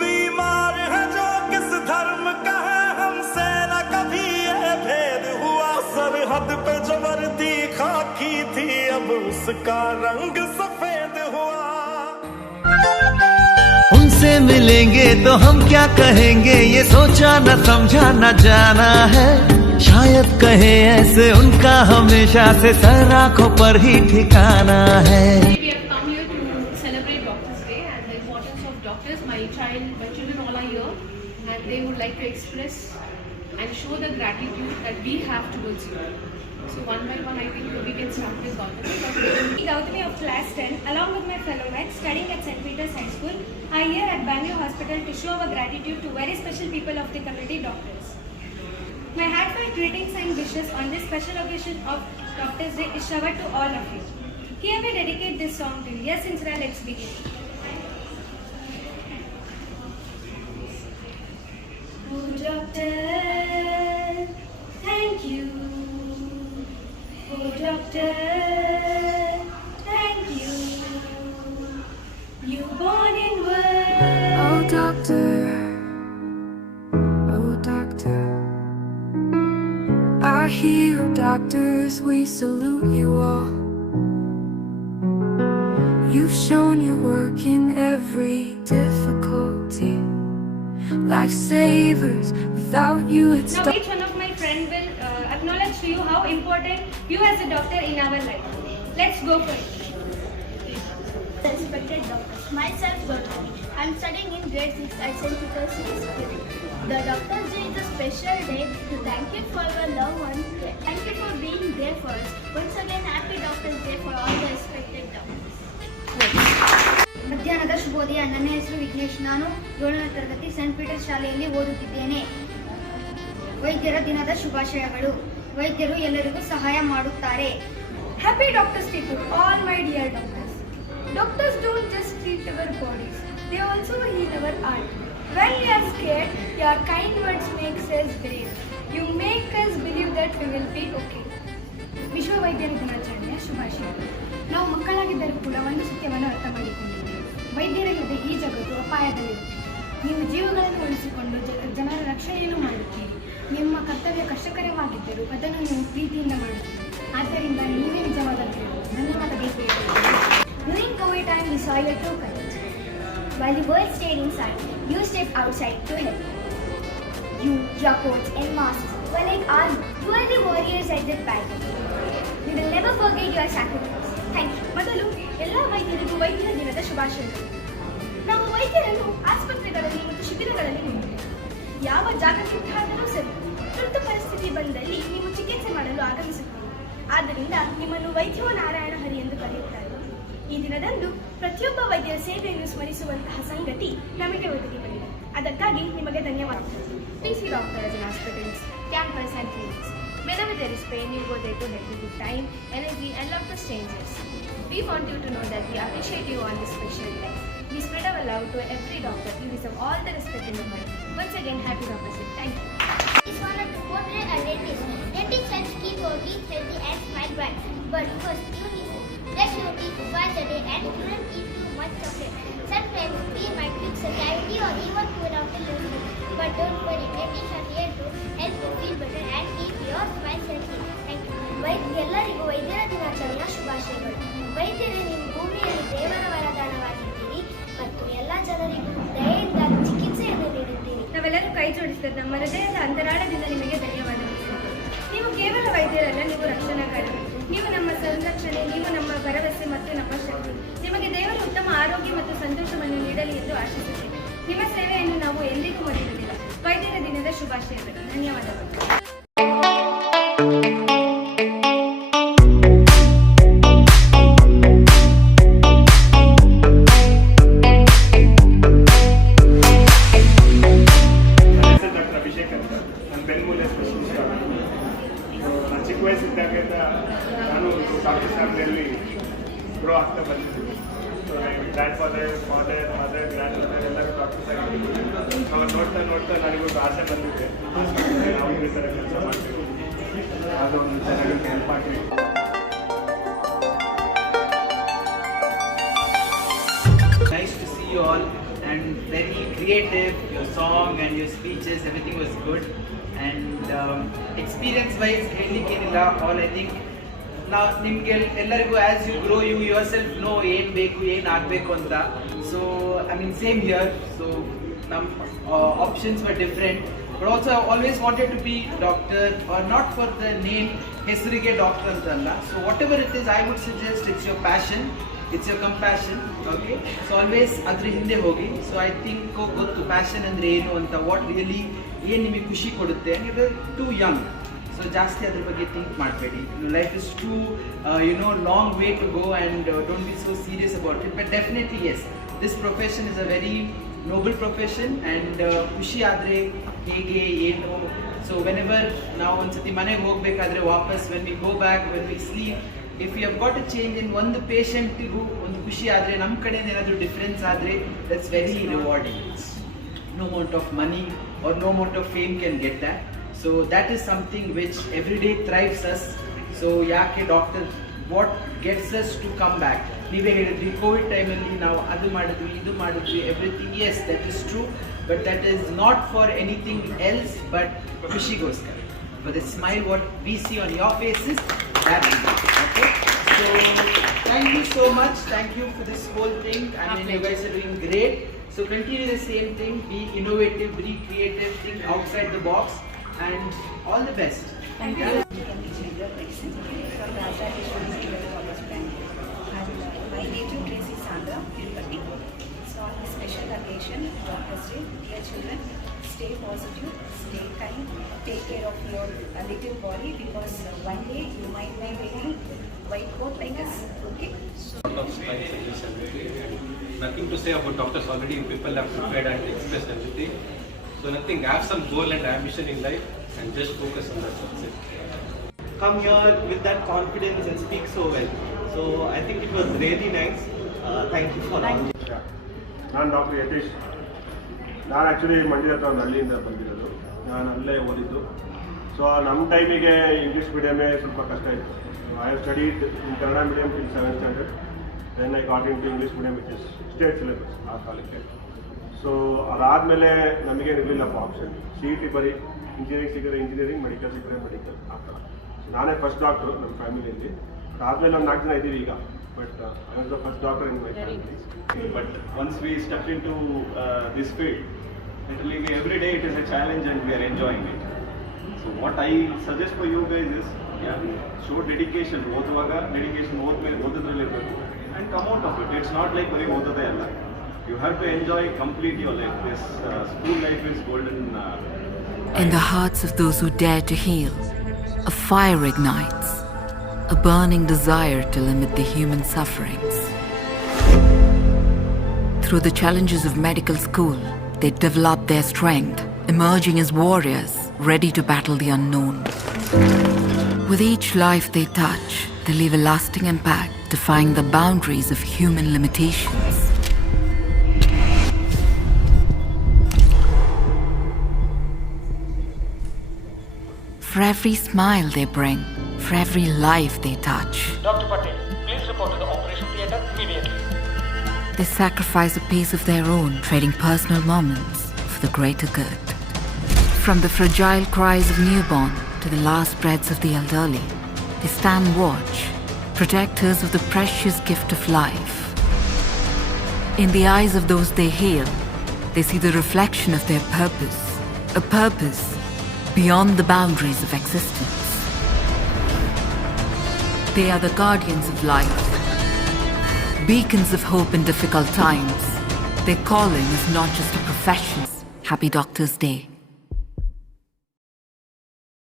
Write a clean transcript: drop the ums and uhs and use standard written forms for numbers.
बीमार है जो किस धर्म का है, हमसे न कभी ये भेद हुआ। सरहद पे जो वर्दी खाकी थी, अब उसका रंग सफेद हुआ। उनसे मिलेंगे तो हम क्या कहेंगे, ये सोचा न समझा न जाना है। शायद कहे ऐसे उनका हमेशा से सर आंखों पर ही ठिकाना है। My children all are here, and they would like to express and show the gratitude that we have towards you. So one by one, I think we can start with Gautami. Gautami of class 10, along with my fellow mates studying at St. Peter's High School, are here at Bangalore Hospital to show our gratitude to very special people of the community, doctors. My heartfelt greetings and wishes on this special occasion of Doctors' Day is showered to all of you. Here we dedicate this song to you. Yes, Insra, let's begin. Oh, doctor, thank you. Oh, doctor, thank you. You born in world. Oh, doctor. Oh, doctor. Our hero doctors, we salute you all. You've shown your work in every difficulty. Lifesavers, without you it's Now each one of my friends will acknowledge to you how important you as a doctor in our life. Let's go for it. Respected doctors, myself Gautami. I am studying in grade 6 at St. Peter's School. The Doctor's Day is a special day to thank you for your loved ones. Thank you for being there for us. Once again, happy Doctor's Day for all the respected doctors. ಮಧ್ಯಾಹ್ನದ ಶುಭೋದಯ. ನನ್ನ ಹೆಸರು ವಿಘ್ನೇಶ್. ನಾನು 7ನೇ ತರಗತಿ scent Peters ಶಾಲೆಯಲ್ಲಿ ಓದುತ್ತಿದ್ದೇನೆ. ವೈದ್ಯರ ದಿನದ ಶುಭಾಶಯಗಳು. ವೈದ್ಯರು ಎಲ್ಲರಿಗೂ ಸಹಾಯ ಮಾಡುತ್ತಾರೆ. Happy Doctor's Day to all my dear doctors. Doctors don't just treat our bodies, they also heal our heart. When we are scared, your kind words makes us brave. You make us believe that we will be okay. ವಿಶ್ವ ವೈದ್ಯರ ದಿನಾಚರಣೆಯ ಶುಭಾಶಯಗಳು. ನಾವು ಮಕ್ಕಳಾಗಿದ್ದರೂ ಕೂಡ ಒಂದು ಸತ್ಯವನ್ನು ಅರ್ಥ ಮಾಡಿಕೊಂಡಿದ್ದೇವೆ. ವೈದ್ಯರಿಲ್ಲದೆ ಈ ಜಗತ್ತು ಅಪಾಯದಲ್ಲಿರುತ್ತದೆ. ನೀವು ಜೀವಗಳನ್ನು ಉಳಿಸಿಕೊಂಡು ಜನರ ರಕ್ಷಣೆಯನ್ನು ಮಾಡುತ್ತೀರಿ. ನಿಮ್ಮ ಕರ್ತವ್ಯ ಕಷ್ಟಕರವಾಗಿದ್ದರೂ ಅದನ್ನು ನೀವು ಪ್ರೀತಿಯಿಂದ ಮಾಡುತ್ತೀರಿ. ಆದ್ದರಿಂದ ನೀವೇ ನಿಜವಾದ ದೇವರು. ಧನ್ಯವಾದಗಳು. During COVID time, we saw your true colors. While the world stayed inside, you stepped outside to help. You, your coats and masks were like army. You are the warriors at that battle. We will never forget your sacrifice. Thank you. ಮೊದಲು ಎಲ್ಲ ವೈದ್ಯರಿಗೂ ವೈದ್ಯರ ದಿನದ ಶುಭಾಶಯಗಳು. ನಾವು ವೈದ್ಯರನ್ನು ಆಸ್ಪತ್ರೆಗಳಲ್ಲಿ ಮತ್ತು ಶಿಬಿರಗಳಲ್ಲಿ ನೋಡುತ್ತೇವೆ. ಯಾವ ಜಾಗಕ್ಕಾದರೂ ಸರಿ, ತುರ್ತು ಪರಿಸ್ಥಿತಿ ಬಂದಲ್ಲಿ ನೀವು ಚಿಕಿತ್ಸೆ ಮಾಡಲು ಆಗಮಿಸುತ್ತೀರಿ. ಆದ್ದರಿಂದ ನಿಮ್ಮನ್ನು ವೈದ್ಯೋ ನಾರಾಯಣ ಹರಿ ಎಂದು ಕರೆಯುತ್ತಾರೆ. ಈ ದಿನದಂದು ಪ್ರತಿಯೊಬ್ಬ ವೈದ್ಯರ ಸೇವೆಯನ್ನು ಸ್ಮರಿಸುವಂತಹ ಸಂಗತಿ ನಮಗೆ ಒದಗಿ ಬಂದಿದೆ. ಅದಕ್ಕಾಗಿ ನಿಮಗೆ ಧನ್ಯವಾದಗಳು. Please see doctors in hospitals, campus and clinics. Whenever there is pain, you go there to help you with time, energy and love to strangers. We want you to know that we appreciate you on this special day. We spread our love to every doctor. You deserve all the respect in the world. Once again, happy Doctor's Day. Thank you. It's one of the portrait and dentist. Dentist helps keep our teeth healthy and smile bright. But first, you need to brush your teeth twice a day and shouldn't eat too much chocolate. Sometimes we might fix a cavity or even put out a little bit. But don't worry, dentists are here to help you feel better and keep your smile healthy. Thank you. ಎಲ್ಲರಿಗೂ ವೈದ್ಯರ ದಿನಾಚರಣೆಯ ಶುಭಾಶಯಗಳು. ವೈದ್ಯರೇ ನಿಮ್ಮ ಭೂಮಿಯಲ್ಲಿ ದೇವರ ವರದಾನವಾಗಿದ್ದೀರಿ ಮತ್ತು ಎಲ್ಲ ಜನರಿಗೂ ದಯೆಯಿಂದ ಚಿಕಿತ್ಸೆಯನ್ನು ನೀಡುತ್ತೀರಿ. ನಾವೆಲ್ಲರೂ ಕೈ ಜೋಡಿಸಿದ ನಮ್ಮ ಹೃದಯದ ಅಂತರಾಳದಿಂದ ನಿಮಗೆ ಧನ್ಯವಾದಗಳು. ನೀವು ಕೇವಲ ವೈದ್ಯರಲ್ಲ, ನೀವು ರಕ್ಷಣಾಕಾರರು. ನೀವು ನಮ್ಮ ಸಂರಕ್ಷಣೆ, ನೀವು ನಮ್ಮ ಭರವಸೆ ಮತ್ತು ನಮ್ಮ ಶಕ್ತಿ. ನಿಮಗೆ ದೇವರು ಉತ್ತಮ ಆರೋಗ್ಯ ಮತ್ತು ಸಂತೋಷವನ್ನು ನೀಡಲಿ ಎಂದು ಆಶಿಸುತ್ತೇವೆ. ನಿಮ್ಮ ಸೇವೆಯನ್ನು ನಾವು ಎಂದಿಗೂ ಮರೆಯುವುದಿಲ್ಲ. ವೈದ್ಯರ ದಿನದ ಶುಭಾಶಯಗಳು. ಧನ್ಯವಾದಗಳು. ಚಿಕ್ಕ ವಯಸ್ಸಿದ್ದಾಗ ನಾನು ಡಾಕ್ಟರ್ ಫ್ಯಾಮಿಲಿಯಲ್ಲಿ ಗ್ರೋ ಆಗ್ತಾ ಬಂದಿದ್ದೀನಿ. So grand father, mother, grand mother ಎಲ್ಲರೂ ಡಾಕ್ಟರ್ಸ್ ಆಗಿರ್ತೀವಿ. ನಾವು ನೋಡ್ತಾ ನನಗೊಂದು ಆಸೆ ಬಂದಿದೆ, ನಾವು ಈ ಥರ ಕೆಲಸ ಮಾಡ್ತೀವಿ, ಯಾವುದೋ ಒಂದು ಚೆನ್ನಾಗಿ ಹೆಲ್ಪ್ ಆಗಲಿ. Nice to see you all and very creative. Your song and your speeches, everything was good. And experience-wise, all I think now ಎಲ್ಲರಿಗೂ as you grow, you yourself know ಏನು ಬೇಕು ಏನು ಆಗಬೇಕು ಅಂತ. So I mean same here. So options were different, but also I always wanted to be doctor, or not for the name ಹೆಸರಿಗೆ doctor ಅಂತಲ್ಲ. So whatever it is, I would suggest it's your passion, it's your compassion. Okay, so always ಅದ್ರ ಹಿಂದೆ ಹೋಗಿ. So I think ಗೊತ್ತು passion ಅಂದ್ರೆ ಏನು ಅಂತ, what really ಏನು ನಿಮಗೆ ಖುಷಿ ಕೊಡುತ್ತೆ. and you're too young, so ಜಾಸ್ತಿ ಅದ್ರ ಬಗ್ಗೆ ಥಿಂಕ್ ಮಾಡಬೇಡಿ. Life is too long way to go, and don't be so serious about it. But definitely yes, this profession is a very noble profession, and ಖುಷಿ ಆದರೆ ಹೇಗೆ ಏನು. So whenever ನಾವು ಒಂದ್ಸತಿ ಮನೆಗೆ ಹೋಗ್ಬೇಕಾದ್ರೆ ವಾಪಸ್, when we go back, when we sleep, if you have got a change in ಒಂದು ಪೇಷಂಟಿಗೂ ಒಂದು ಖುಷಿ ಆದರೆ, ನಮ್ಮ ಕಡೆಯಿಂದ ಏನಾದರೂ ಡಿಫ್ರೆನ್ಸ್ ಆದರೆ, that's very rewarding. No amount of money or no amount of fame can get that. So that is something which every day thrives us. So ಯಾಕೆ doctor, what gets us to come back? ನೀವೇ ಹೇಳಿದ್ವಿ Covid ಟೈಮಲ್ಲಿ ನಾವು ಅದು ಮಾಡಿದ್ವಿ ಇದು ಮಾಡಿದ್ವಿ, everything, yes that is true, but that is not for anything else but ಖುಷಿಗೋಸ್ಕರ. For the smile what we see on your faces, that is it. Okay, so thank you so much, thank you for this whole thing. I mean you guys are doing great, so continue the same thing, be innovative, be creative, think outside the box, and all the best. Thank you. From Raja Ishwari College Bank. My native place is Andhra, Tirupati. So on this special occasion, Doctor's Day, dear children, stay positive, stay kind, take care of your little body, because one day you might be wearing white coat like us. Okay? Lot of slides in this everything. Nothing to say about doctors, already people have prepared and expressed everything. So nothing, have some goal and ambition in life and just focus on that. That's it. Come here with that confidence and speak so well. So I think it was really nice. Thank you for all. ನಾನು doctor Yathish. ನಾನು actually ಮಂಡ್ಯದ ಹತ್ರ ಒಂದು ಹಳ್ಳಿಯಿಂದ ಬಂದಿರೋದು, ನಾನು ಅಲ್ಲೇ ಓದಿದ್ದು. ಸೊ ನಮ್ಮ ಟೈಮಿಗೆ ಇಂಗ್ಲೀಷ್ ಮೀಡಿಯಮೇ ಸ್ವಲ್ಪ ಕಷ್ಟ ಇತ್ತು. I have studied in Kannada medium till 7th standard. Then I got in to English medium which is state syllabus ಆ ಕಾಲಕ್ಕೆ. ಸೊ ಅದಾದಮೇಲೆ ನಮಗೆ ಇರಲಿಲ್ಲಪ್ಪ ಆಪ್ಷನ್. CET ಬರೀ, ಇಂಜಿನಿಯರಿಂಗ್ ಸಿಕ್ಕಿದ್ರೆ ಇಂಜಿನಿಯರಿಂಗ್, ಮೆಡಿಕಲ್ ಸಿಕ್ಕಿದ್ರೆ ಮೆಡಿಕಲ್, ಆ ಥರ. ನಾನೇ ಫಸ್ಟ್ ಡಾಕ್ಟ್ರು ನಮ್ಮ ಫ್ಯಾಮಿಲಿಯಲ್ಲಿ. ಆದಮೇಲೆ ಒಂದು 4 ಜನ ಇದ್ದೀವಿ ಈಗ, but I was the first doctor in my family. But once we step into this field, literally every day it is a challenge and we are enjoying it. So what I suggest for you guys is, show dedication. ಓದುವಾಗ dedication ಓದೋದ್ರಲ್ಲಿರಬೇಕು and come out of it. It's not like ಬರೀ ಓದೋದೇ ಅಲ್ಲ. You have to enjoy complete your life. This school life is golden. In the hearts of those who dare to heal, a fire ignites, a burning desire to limit the human sufferings. Through the challenges of medical school, they develop their strength, emerging as warriors ready to battle the unknown. With each life they touch, they leave a lasting impact, defying the boundaries of human limitations. For every smile they bring, for every life they touch, Dr. Patel, please report to the operation theatre immediately. they sacrifice a piece of their own, trading personal moments for the greater good. From the fragile cries of newborn to the last breaths of the elderly, they stand watch, protectors of the precious gift of life. In the eyes of those they heal, they see the reflection of their purpose, a purpose beyond the boundaries of existence. They are the guardians of life, beacons of hope in difficult times. Their calling is not just a profession. Happy Doctor's Day.